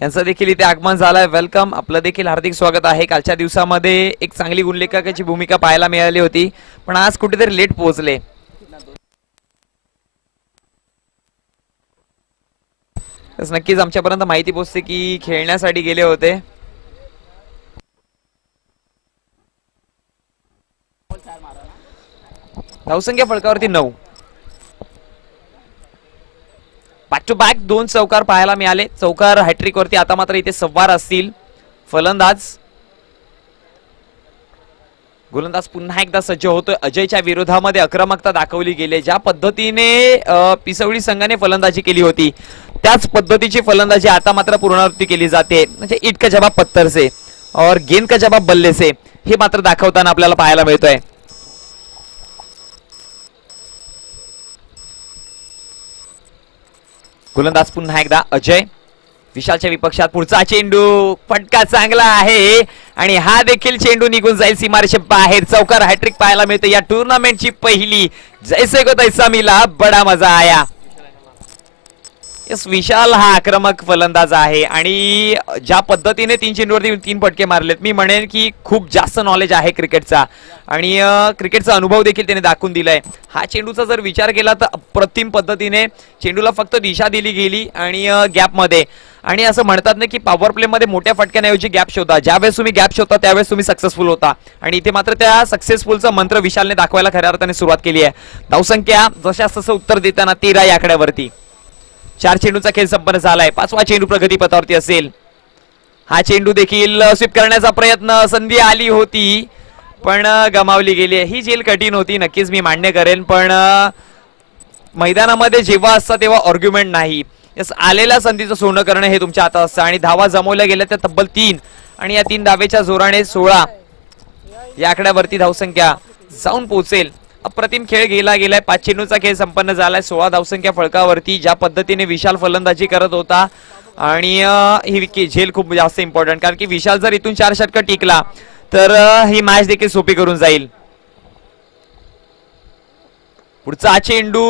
यांचं देखील इथे आगमन झालंय. वेलकम, आपलं देखील हार्दिक स्वागत आहे. कालच्या दिवसामध्ये एक चांगली गुणलेखकाची भूमिका पाहायला मिळाली होती, पण आज कुठेतरी लेट पोहोचले. नक्कीच आमच्यापर्यंत माहिती पोहोचते की खेळण्यासाठी गेले होते. धावसंख्या फळकावरती 9. बॅक टू बॅक 2 चौकार पाहायला मिळाले. चौकार हॅट्रिक वरती आता मात्र इथे सवार असतील फलंदाज. गोलंदाज पुन्हा एकदा सज्ज होतोय. अजयच्या विरोधामध्ये आक्रमकता दाखवली गेली. ज्या पद्धतीने पिसवडी संघाने फलंदाजी केली होती त्याच पद्धतीची फलंदाजी आता मात्र पुनरावृत्ती केली जाते. म्हणजे ईट का जवाब पत्थर से और गेंद का जवाब बल्ले से, हे मात्र दाखवताना आपल्याला पाहायला मिळतोय. गोलंदाज पुन्हा एकदा अजय. विशालच्या विपक्षात पुढचा चेंडू, फटका चांगला आहे आणि हा देखील चेंडू निघून जाईल सीमारेषे बाहेर. चौकार हॅट्रिक पाहायला मिळते या टुर्नामेंटची पहिली. जैसे को तैसा मिला, बडा मजा आया. यस, विशाल हा आक्रमक फलंदाज आहे आणि ज्या पद्धतीने 3 चेंडूवरती 3 फटके मारलेत, मी म्हणेन की खूप जास्त नॉलेज आहे क्रिकेटचा आणि क्रिकेटचा अनुभव देखील त्याने दाखवून दिलाय. हा चेंडूचा जर विचार केला तर अप्रतिम पद्धतीने चेंडूला फक्त दिशा दिली गेली आणि गॅपमध्ये. आणि असं म्हणतात ना की पॉवर प्ले मध्ये मोठ्या फटक्यांऐवजी गॅप शोधा. ज्यावेळेस तुम्ही गॅप शोधता त्यावेळेस तुम्ही सक्सेसफुल होता आणि इथे मात्र त्या सक्सेसफुलचा मंत्र विशालने दाखवायला खऱ्या अर्थाने सुरुवात केली आहे. धावसंख्या जशास तसं उत्तर देताना 13 या आकड्यावरती. 4 चेंडूचा खेळ संपन्न झालाय. 5वा चेंडू प्रगतीपथावरती असेल. हा चेंडू देखील स्वीप करण्याचा प्रयत्न, संधी आली होती पण गमावली गेली. ही झेल कठीण होती नक्कीच, मी मान्य करेन, पण मैदानामध्ये जेव्हा असतं तेव्हा आर्ग्युमेंट नाही. आलेल्या संधीचं सोनं करणं हे तुमच्या हातात असतं आणि धावा जमवल्या गेल्या त्या तब्बल 3 आणि या 3 धावेच्या जोराने 16 या आकड्यावरती धावसंख्या जाऊन पोहोचेल. अप्रतिम खेळ गेलाय. 5 चेंडूचा खेळ संपन्न झालाय. 16 धावसंख्या फळकावरती. ज्या पद्धतीने विशाल फलंदाजी करत होता आणि ही झेल खूप जास्त इम्पॉर्टंट, कारण की विशाल जर इथून 4 षटकं टिकला तर ही मॅच देखील सोपी करून जाईल. पुढचा चेंडू,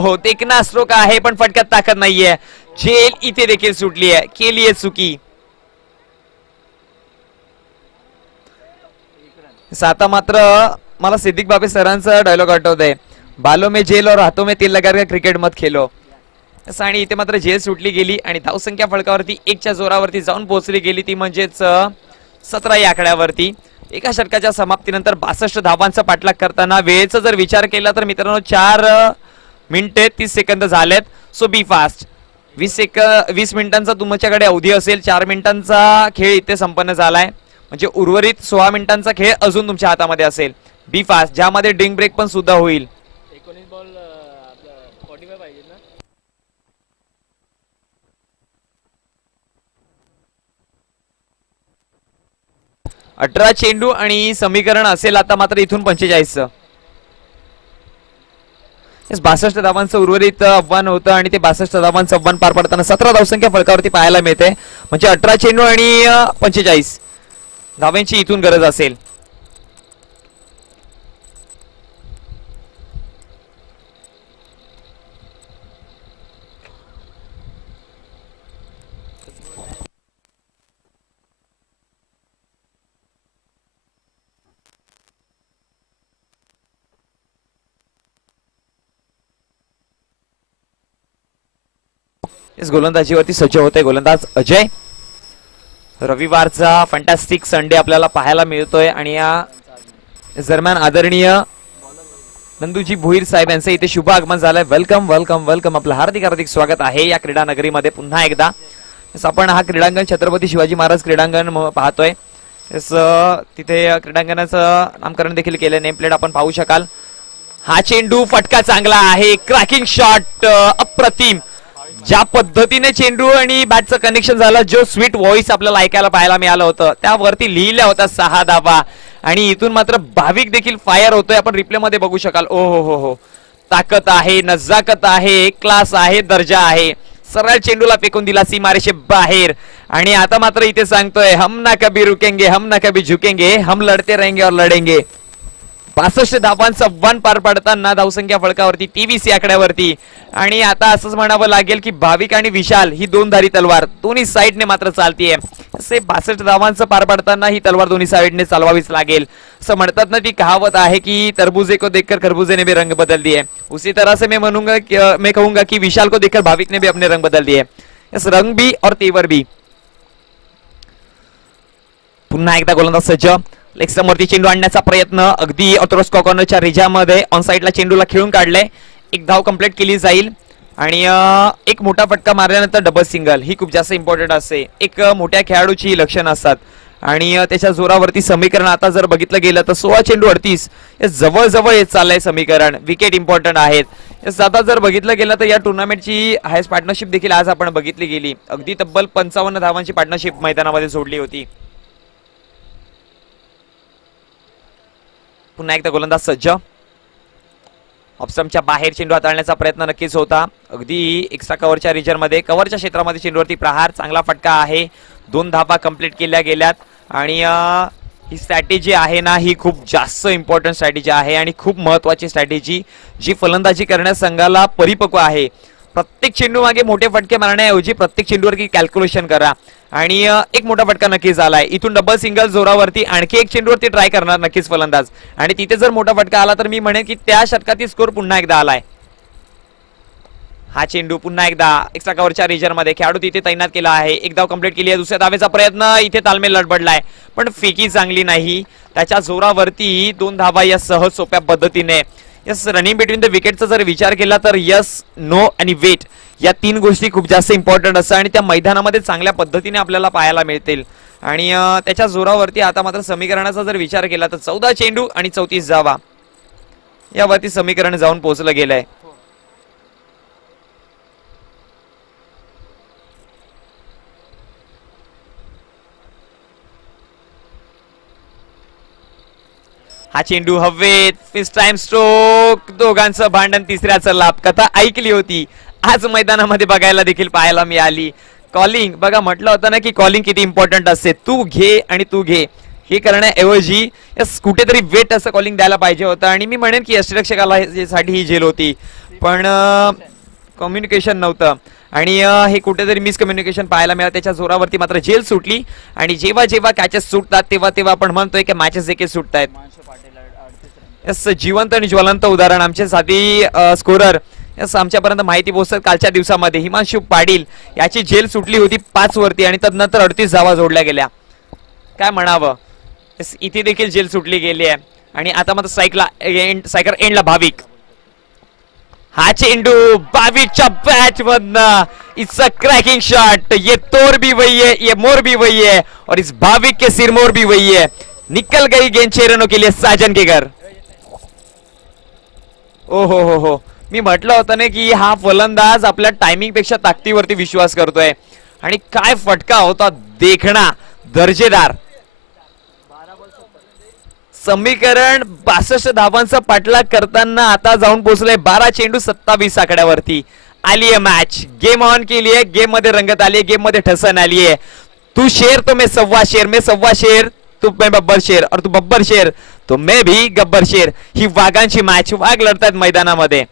हो देखना स्ट्रोक आहे पण फटक्यात ताकद नाहीये. झेल इथे देखील सुटली आहे, केली आहे चुकी. आता मात्र मला सिद्दीक बाबे सरांचा डायलॉग आठवतंय, बालों में जेल और हाथों में तेल लगाकर क्रिकेट मत खेलो. आणि इथे मात्र जेल सुटली गेली आणि धावसंख्या फळकावरती 1च्या जोरावरती जाऊन पोहोचली गेली, ती म्हणजेच 17 या आकड्यावरती. एका षटकाच्या समाप्तीनंतर 62 धावांचा पाठलाग करताना वेळेचा जर विचार केला तर मित्रांनो 4 मिनिटे 30 सेकंद झालेत. सो बी फास्ट. 20 मिनिटांचा तुमच्याकडे अवधी असेल. 4 मिनिटांचा खेळ इथे संपन्न झालाय, म्हणजे उर्वरित 16 मिनिटांचा खेळ अजून तुमच्या हातामध्ये असेल. बी फास्ट, ज्यामध्ये ड्रिंक ब्रेक पण सुद्धा होईल. 19 बॉल 45 पाहिजे ना. 18 चेंडू आणि समीकरण असेल आता मात्र इथून 45चं. 62 धावांचं उर्वरित आव्हान होतं आणि ते 62 धावांचं आव्हान पार पडताना 17 धावसंख्या फलकावरती पाहायला मिळते. म्हणजे 18 चेंडू आणि 45 धावांची इथून गरज असेल. गोलंदाजीवरती सज्ज होते गोलंदाज अजय. रविवारचा फंटॅस्टिक संडे आपल्याला पाहायला मिळतोय आणि या दरम्यान आदरणीय नंदूजी भोईर साहेब यांचं इथे शुभ आगमन झालंय. Welcome welcome welcome. आपलं हार्दिक हार्दिक स्वागत आहे या क्रीडा नगरीमध्ये पुन्हा एकदा. आपण हा क्रीडांगण छत्रपती शिवाजी महाराज क्रीडांगण पाहतोय. तिथे क्रीडांगणाचं नामकरण देखील केलं. नेम प्लेट आपण पाहू शकाल. हा चेंडू फटका चांगला आहे. क्रॅकिंग शॉट अप्रतिम. ज्या पद्धतीने चेंडू आणि बॅटचं कनेक्शन झालं, जो स्वीट व्हॉइस आपल्याला ऐकायला पाहायला मिळालं होतं, त्यावरती लिहिल्या होत्या 6 धावा आणि इथून मात्र भाविक देखील फायर होतोय. आपण रिप्ले मध्ये बघू शकाल. ओ हो हो, ताकद आहे, नजाकत आहे, क्लास आहे, दर्जा आहे. सरळ चेंडूला फेकून दिला सीमारेषे बाहेर आणि आता मात्र इथे सांगतोय हम ना कभी रुकेंगे, हम ना कभी झुकेंगे, हम लढते रहेंगे और लढेंगे. 65 धावांचं आव्हान पार पाडताना धावसंख्या फळकावरती 23 या आकड्यावरती. आणि आता असंच म्हणावं लागेल की भाविक आणि विशाल ही दोनधारी तलवार दोन्ही साईडने मात्र चालतीये. असे 62 धावांचं पार पाडताना ही तलवार दोन्ही साईडने चालवावीच लागेल. असं म्हणतात ना, ती कहावत आहे की तरबूजे को देखकर खरबूजे ने भी रंग बदल दिए. उसी तरह से मैं कहूंगा कि विशाल को देखकर भाविक ने भी अपने रंग बदल दिए. इस रंग भी और तेवर भी. पुन्हा एकदा गोलंदाज सज्ज. लेग समोरती चेंडू आणण्याचा प्रयत्न अगदी ऑर्थोडॉक्स कॉर्नरच्या रिजामध्ये ऑन साइडला चेंडूला खेळून काढले. एक धाव कंप्लीट केली जाईल आणि एक मोठा फटका मारल्यानंतर डबल सिंगल ही खूप जास्त इम्पॉर्टंट असते. एक मोठ्या खेळाडूची लक्षणं असतात आणि त्याच्या जोरावरती समीकरण आता जर बघितलं गेलं तर 16 चेंडू 38 जवळ जवळ येत चाललंय समीकरण. विकेट इम्पॉर्टंट आहेत. आता जर बघितलं गेलं तर या टुर्नामेंटची हायस्ट पार्टनरशिप देखील आज आपण बघितली गेली. अगदी तब्बल 55 धावांची पार्टनरशिप मैदानामध्ये जोडली होती. पुन्हा एकदा गोलंदाज सज्ज. ऑफस्टंपच्या बाहेर चेंडू हाताळण्याचा प्रयत्न नक्कीच होता. अगदी एक्स्ट्रा कव्हरच्या रिजन मध्ये कव्हरच्या क्षेत्रामध्ये चेंडूवरती प्रहार. चांगला फटका आहे. 2 धावा कंप्लीट केल्या गेल्यात आणि ही स्ट्रॅटेजी आहे ना, ही खूप जास्त इम्पॉर्टंट स्ट्रॅटेजी आहे आणि खूप महत्वाची स्ट्रॅटेजी जी फलंदाजी करण्यास संघाला परिपक्व आहे. प्रत्येक चेंडू मागे मोठे फटके मारण्याऐवजी प्रत्येक चेंडूवर कॅल्क्युलेशन करा आणि एक मोठा फटका नक्कीच आलाय. इथून डबल सिंगल जोरावरती आणखी एक चेंडूवरती ट्राय करणार नक्कीच फलंदाज आणि तिथे जर मोठा फटका आला तर मी म्हणेन की त्या षटकातील स्कोर पुन्हा एकदा आलाय. हा चेंडू पुन्हा एकदा एक्स्ट्रा कव्हरच्या रिजन मध्ये खेळाडू तिथे तैनात केला आहे. एक धाव कंप्लीट केली आहे. दुसऱ्या धावेचा प्रयत्न. इथे तालमेल लडबडलाय पण फेकी चांगली नाही. त्याच्या जोरावरती 2 धावा या सहज सोप्या पद्धतीने. यस, रनिंग बिटवीन द विकेटचा जर विचार केला तर यस, नो आणि वेट या 3 गोष्टी खूप जास्त इम्पॉर्टंट असतात आणि त्या मैदानामध्ये चांगल्या पद्धतीने आपल्याला पाहायला मिळतील. आणि त्याच्या जोरावरती आता मात्र समीकरणाचा जर विचार केला तर 14 चेंडू आणि 34 धावा यावरती समीकरण जाऊन पोहोचलं गेलंय. हा चेंडू हवेत. First time stroke. दोघांचं भांडण तिसऱ्याचा लाभ. कथा ऐकली होती आज मैदानामध्ये बघायला देखील पाहायला मिळाली. कॉलिंग बघा, म्हटलं होतं ना की कॉलिंग किती इम्पॉर्टंट असते. तू घे आणि तू घे हे करण्याऐवजी कुठेतरी वेट असं कॉलिंग द्यायला पाहिजे होतं. आणि मी म्हणेन की यष्टिरक्षकाला साठी ही झेल होती पण कम्युनिकेशन नव्हतं आणि हे कुठेतरी मिसकम्युनिकेशन पाहायला मिळालं. त्याच्या जोरावरती मात्र जेल सुटली आणि जेव्हा जेव्हा कॅचेस सुटतात तेव्हा तेव्हा आपण म्हणतोय की मॅचेस देखील सुटतायत. यस, जिवंत आणि ज्वलंत उदाहरण आमचे साथी स्कोरर यस आमच्यापर्यंत माहिती पोहोचतात. कालच्या दिवसामध्ये हिमांशु पाटील याची जेल सुटली होती 5 वरती आणि तदनंतर 38 धावा जोडल्या गेल्या. काय म्हणावं. इथे देखील जेल सुटली गेली आहे आणि आता मात्र सायकर एंडला भाविक. हा चेंडू 22च्या बॅट मधनं, इट्स अ क्रैकिंग शॉट, ये तोड़ भी वही है, ये मोर भी वही है, और इस भाविक के सिरमोर भी वही है. निकल गई गेंद 6 रनों के लिए साजन के घर. ओ हो, मी म्हटलं होतं ना की हा फलंदाज आपल्या टायमिंग पेक्षा ताकदीवरती विश्वास करतोय. आणि काय फटका होता, देखणा, दर्जेदार. समीकरण 62 धावांचा पाठलाग करताना आता जाऊन पोहोचले 12 चेंडू 27 आकड्यावरती. आली आहे मॅच, गेम ऑन केली आहे, गेम मध्ये रंगत आली आहे, गेम मध्ये ठसन आली आहे. तू शेर तो मैं सव्वा शेर, मैं सव्वा शेर तू मैं बब्बर शेर, और तू बब्बर शेर तो मैं भी गब्बर शेर. ही वाघांची मॅच, वाघ लढतात मैदानामध्ये.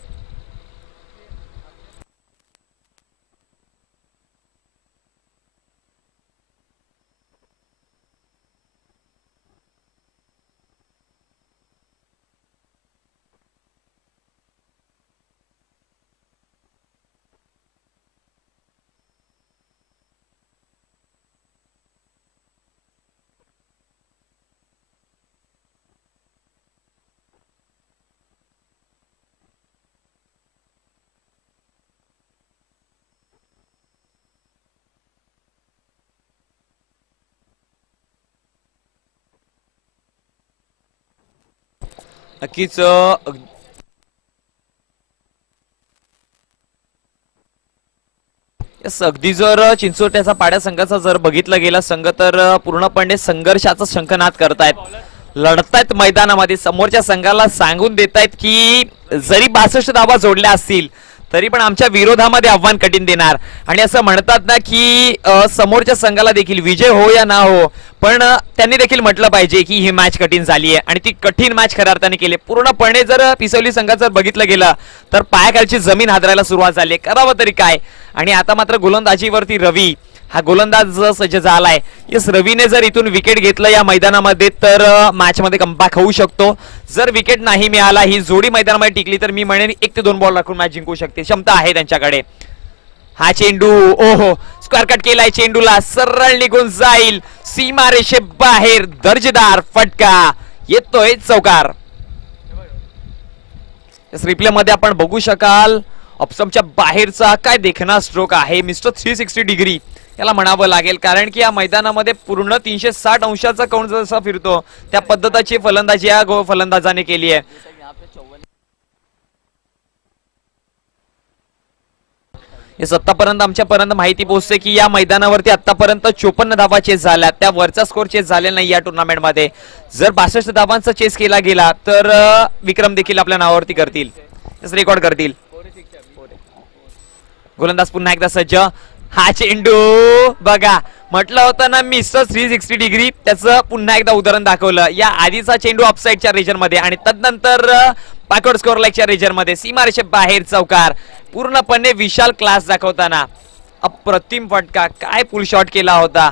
नक्कीच अगदी जर चिंचोट्याचा पाड्या संघाचा जर बघितलं गेला संघ तर पूर्णपणे संघर्षाचा शंखनाद करतायत, लढतायत मैदानामध्ये. समोरच्या संघाला सांगून देतायत की जरी 62 धावा जोडल्या असतील तरी पण आमच्या विरोधामध्ये आव्हान कठीण देणार. आणि असं म्हणतात ना की समोरच्या संघाला देखील विजय हो या ना हो, पण त्यांनी देखील म्हटलं पाहिजे की ही मॅच कठीण झाली आहे. आणि ती कठीण मॅच खऱ्या अर्थाने केली. पूर्णपणे जर पिसवली संघाचं बघितलं गेलं तर पायाखालची जमीन हादरायला सुरुवात झाली. करावं तरी काय. आणि आता मात्र गोलंदाजीवरती रवी हा गोलंदाज सज्ज झालाय. यस, रवीने जर इथून विकेट घेतलं या मैदानामध्ये तर मॅच मध्ये कमबॅक होऊ शकतो. जर विकेट नाही मिळाला, ही जोडी मैदानामध्ये टिकली तर मी म्हणेन 1 ते 2 बॉल राखून मॅच जिंकू शकते, क्षमता आहे त्यांच्याकडे. हा चेंडू ओहो, स्क्वेअर कट केलाय चेंडूला, सरळ निघून जाईल सीमा रेषे बाहेर. दर्जेदार फटका, येतोय चौकार. रिप्ले मध्ये आपण बघू शकाल ऑप्शनच्या बाहेरचा काय देखना स्ट्रोक आहे. मिस्टर 360 डिग्री याला म्हणावं लागेल, कारण की या मैदानामध्ये पूर्ण 360 अंशाचा कौन जसा फिरतो त्या पद्धतीची फलंदाजी या फलंदाजाने केली आहे. आतापर्यंत आमच्यापर्यंत माहिती पोहोचते की या मैदानावरती आतापर्यंत 54 धावा चेस झाल्या, त्या वरचा स्कोर चेस झालेला नाही या टुर्नामेंट मध्ये. जर 62 धावांचा चेस केला गेला तर विक्रम देखील आपल्या नावावरती करतील, रेकॉर्ड करतील. गोलंदाज पुन्हा एकदा सज्ज. हा चेंडू बघा, म्हटलं होतं ना मिस्टर 360 डिग्री, त्याचं पुन्हा एकदा उदाहरण दाखवलं. या आधीचा चेंडू ऑफसाईडच्या रीजन मध्ये आणि तदनंतर बॅकवर्ड स्कोर लाईकच्या रीजन मध्ये, सीमारेषे बाहेर चौकार. पूर्णपणे विशाल क्लास दाखवताना अप्रतिम फटका, काय पुल शॉट केला होता.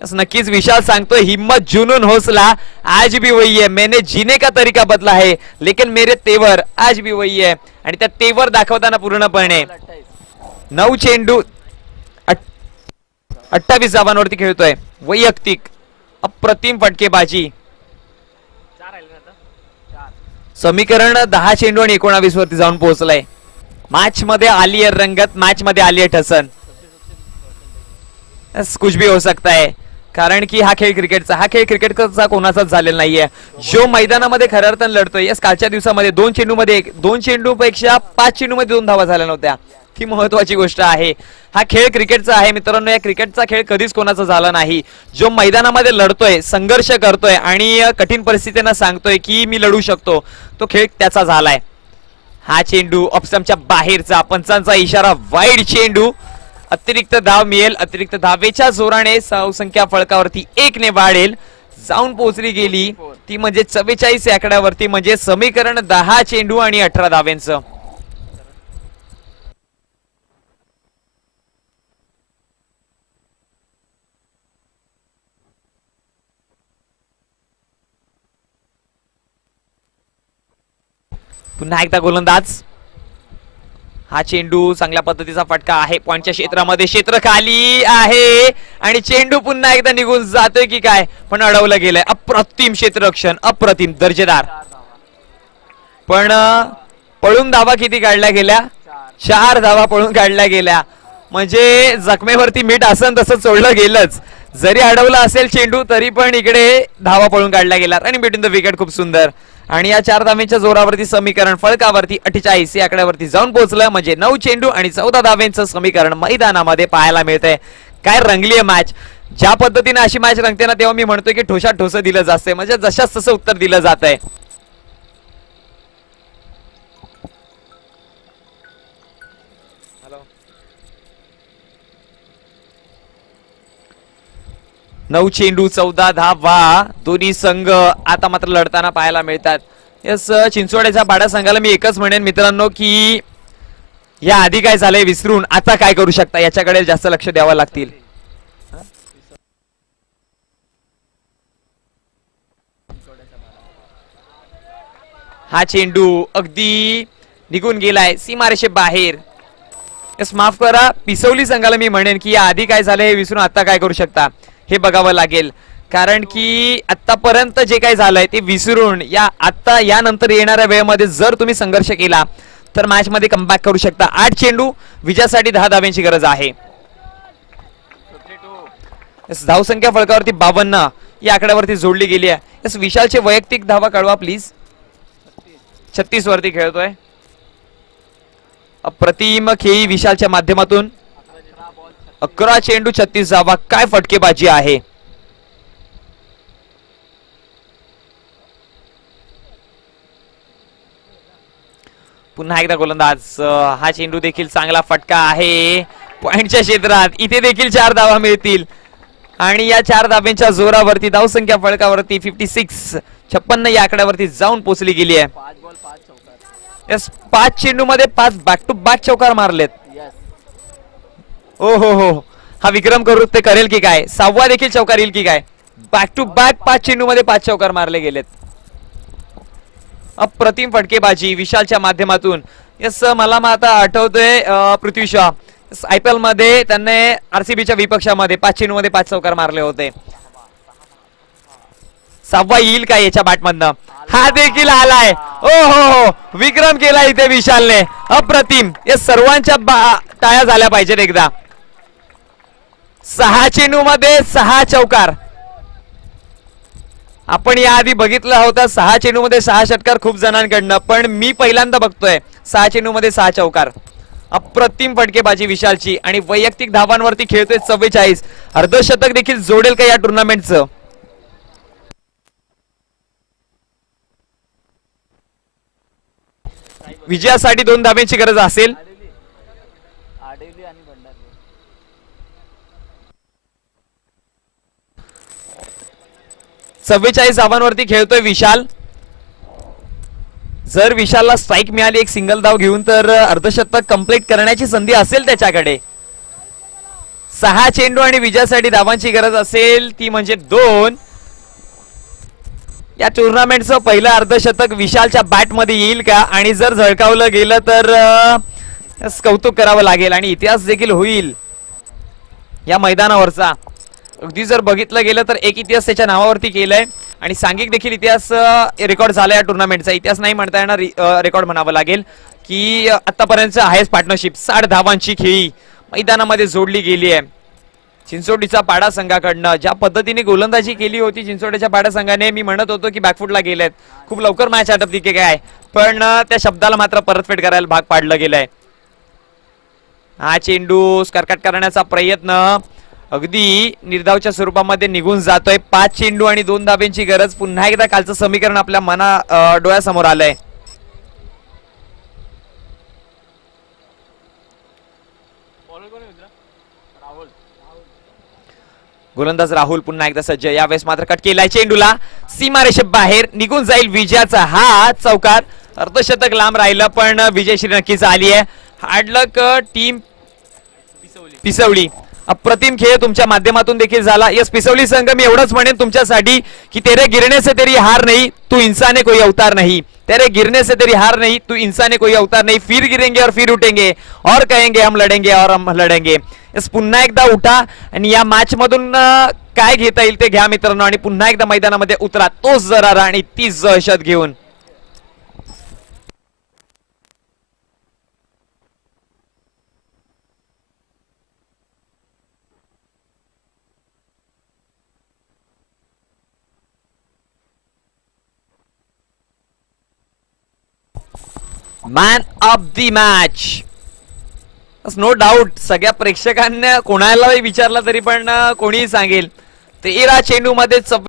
नक्कीच विशाल सांगतोय हिम्मत जुनून हौसला आज भी वही है, मैंने जीने का तरीका बदला है लेकिन मेरे तेवर आज भी वही है. आणि त्या तेवर दाखवताना पूर्णपणे 9 चेंडू 28 धावांवरती खेळतोय. वैयक्तिक अप्रतिम फटकेबाजी. समीकरण 10 चेंडू आणि 19 वरती जाऊन पोहोचलाय. मॅच मध्ये आली आहे रंगत, मॅच मध्ये आली आहे ठसन. कुछ भी हो सकता है, कारण की हा खेळ क्रिकेटचा कोणाचाच झालेला नाहीये. जो मैदानामध्ये खऱ्या अर्थाने लढतोय. यस, कालच्या दिवसामध्ये 2 चेंडूपेक्षा 5 चेंडूमध्ये 2 धावा झाल्या नव्हत्या. ती महत्वाची गोष्ट आहे. हा खेळ क्रिकेटचा आहे मित्रांनो. या क्रिकेटचा खेळ कधीच कोणाचा झाला नाही. जो मैदानामध्ये लढतोय, संघर्ष करतोय आणि कठीण परिस्थितींना सांगतोय की मी लढू शकतो, तो खेळ त्याचा झालाय. हा चेंडू ऑप्शनच्या बाहेरचा, पंचांचा इशारा, वाईड चेंडू. अतिरिक्त धाव मिळेल, अतिरिक्त धावेच्या जोराने संख्या फळकावरती 1 ने वाढेल. जाऊन पोहोचली गेली ती म्हणजे 44 आकड्यावरती, म्हणजे समीकरण 10 चेंडू आणि 18 धावेंचं. पुन्हा एकदा गोलंदाज. हा चेंडू चांगल्या पद्धतीचा फटका आहे. पॉइंटच्या क्षेत्रामध्ये, क्षेत्र खाली आहे आणि चेंडू पुन्हा एकदा निघून जातोय की काय, पण अडवलं गेलंय. अप्रतिम क्षेत्ररक्षण, अप्रतिम, दर्जेदार. पण पळून धावा किती काढल्या गेल्या? 4 धावा पळून काढल्या गेल्या. म्हणजे जखमेवरती मीठ असं तसं सोडलं गेलंच. जरी अडवलं असेल चेंडू तरी पण इकडे धावा पळून काढल्या गेल्या. आणि बिटवीन द विकेट खूप सुंदर. आणि या 4 धावेच्या जोरावरती समीकरण फळकावरती 48 या आकड्यावरती जाऊन पोहोचलं. म्हणजे 9 चेंडू आणि 14 धावेंचं समीकरण मैदानामध्ये पाहायला मिळतंय. काय रंगलीय मॅच. ज्या पद्धतीने अशी मॅच रंगते ना तेव्हा मी म्हणतोय की ठोसा ठोस दिलं जाते. म्हणजे जशाच तसं उत्तर दिलं जात आहे. नऊ चेंडू 14 धावा दोन्ही संघ आता मात्र लढताना पाहायला मिळतात. यस चिंचवड्याच्या पाडा संघाला मी एकच म्हणेन मित्रांनो की या आधी काय झालंय विसरून आता काय करू शकता याच्याकडे जास्त लक्ष द्यावं लागतील. हा चेंडू अगदी निघून गेलाय सीमारेषे बाहेर. यस माफ करा पिसवली संघाला मी म्हणेन की या आधी काय झालंय हे विसरून आता काय करू शकता हे बघावं लागेल. कारण की आतापर्यंत जे काही झालंय ते विसरून आता यानंतर येणाऱ्या वेळेमध्ये जर तुम्ही संघर्ष केला तर मॅच मध्ये कमबॅक करू शकता. 8 चेंडू विजयासाठी 10 धाव्यांची गरज आहे. धावसंख्या फळकावरती 52 या आकड्यावरती जोडली गेली आहे. यस विशालचे वैयक्तिक धावा कळवा प्लीज. 36 वरती खेळतोय. अप्रतिम खेळी विशालच्या माध्यमातून. 11 चेंडू 36 धावा. काय फटकेबाजी आहे. पुन्हा एकदा गोलंदाज. हा चेंडू देखील चांगला फटका आहे पॉइंटच्या क्षेत्रात. इथे देखील 4 धावा मिळतील. आणि या 4 धाब्यांच्या जोरावरती धावसंख्या फळकावरती 56 या आकड्यावरती जाऊन पोहोचली गेली आहे. 5 चेंडू मध्ये 5 बॅक टू बॅक चौकार मारलेत. ओ हो हा विक्रम करू ते करेल की काय. 6वा देखील चौकार येईल की काय. बॅक टू बॅक 5 चेंडू मध्ये 5 चौकार मारले गेलेत. अप्रतिम फटकेबाजी विशालच्या माध्यमातून. यस मला आता आठवतोय पृथ्वी शॉ IPL मध्ये त्यांनी RCBच्या विपक्षामध्ये 5 चेंडू मध्ये 5 चौकार मारले होते. 6वा येईल काय याच्या बॅटमधनं. हा देखील आलाय. ओ हो विक्रम केला इथे विशालने. अप्रतिम. या सर्वांच्या टाळ्या झाल्या पाहिजेत एकदा. 6 चेंडू मध्ये 6 चौकार. आपण याआधी बघितलं होतं 6 चेंडू मध्ये 6 षटकार खूप जणांकडनं. पण मी पहिल्यांदा बघतोय 6 चेंडू मध्ये 6 चौकार. अप्रतिम फटकेबाजी विशालची. आणि वैयक्तिक धावांवरती खेळतोय 44. अर्धशतक देखील जोडेल का या टुर्नामेंटचं. विजयासाठी 2 धाब्यांची गरज असेल. 44 धावांवरती खेळतोय विशाल. जर विशालला स्ट्राईक मिळाली एक सिंगल धाव घेऊन तर अर्धशतक कंप्लीट करण्याची संधी असेल त्याच्याकडे. 6 चेंडू आणि विजयासाठी धावांची गरज असेल ती म्हणजे 2. या टुर्नामेंटचं पहिलं अर्धशतक विशालच्या बॅट मध्ये येईल का. आणि जर झळकावलं गेलं तर कौतुक करावं लागेल आणि इतिहास देखील होईल या मैदानावरचा. अगदी जर बघितलं गेलं तर एक इतिहास त्याच्या नावावरती केलाय. आणि सांघिक देखील इतिहास रेकॉर्ड झाला या टुर्नामेंटचा. इतिहास नाही म्हणता येणार रेकॉर्ड म्हणावं लागेल की आतापर्यंत हायस्ट पार्टनरशिप 60 धावांची खेळी मैदानामध्ये जोडली गेली आहे. चिंचोडीचा पाडा संघाकडनं ज्या पद्धतीने गोलंदाजी केली होती चिंचोडीच्या पाडा संघाने. मी म्हणत होतो की बॅकफुटला गेलेत खूप लवकर मॅच आटपती की काय. पण त्या शब्दाला मात्र परतफेड करायला भाग पाडलं गेलंय. हा चेंडू कर्कट करण्याचा प्रयत्न अगदी निर्धावच्या स्वरूपामध्ये निघून जातोय. 5 चेंडू आणि 2 धाब्यांची गरज. पुन्हा एकदा कालचं समीकरण आपल्या डोळ्यासमोर आलंय. गोलंदाज राहुल पुन्हा एकदा सज्ज. यावेळेस मात्र कट केलाय चेंडूला. सीमारेषे बाहेर निघून जाईल विजयाचा हा चौकार. अर्धशतक लांब राहिलं पण विजयश्री नक्कीच आली आहे. हार्डलक टीम पिसवली. अप्रतिम खेळ तुमच्या माध्यमातून देखील झाला. यस पिसवली संघ मी एवढंच म्हणेन तुमच्यासाठी की तेरे गिरने से तेरी हार नहीं तू इंसाने कोई अवतार नहीं. तेरे गिरने से तेरी हार नहीं तू इंसाने कोई अवतार नहीं. फिर गिरेंगे और फिर उठेंगे और कहेंगे हम लढेंगे और हम लढेंगे. यस पुन्हा एकदा उठा आणि या मॅच मधून काय घेता येईल ते घ्या मित्रांनो. आणि पुन्हा एकदा मैदानामध्ये उतरा तोच जरारा आणि तीच दहशत घेऊन. Man of the match, no doubt. सगळ्या प्रेक्षकांना कोणालाही विचारलं तरी पण कोणीही सांगेल 13 चेंडू मध्ये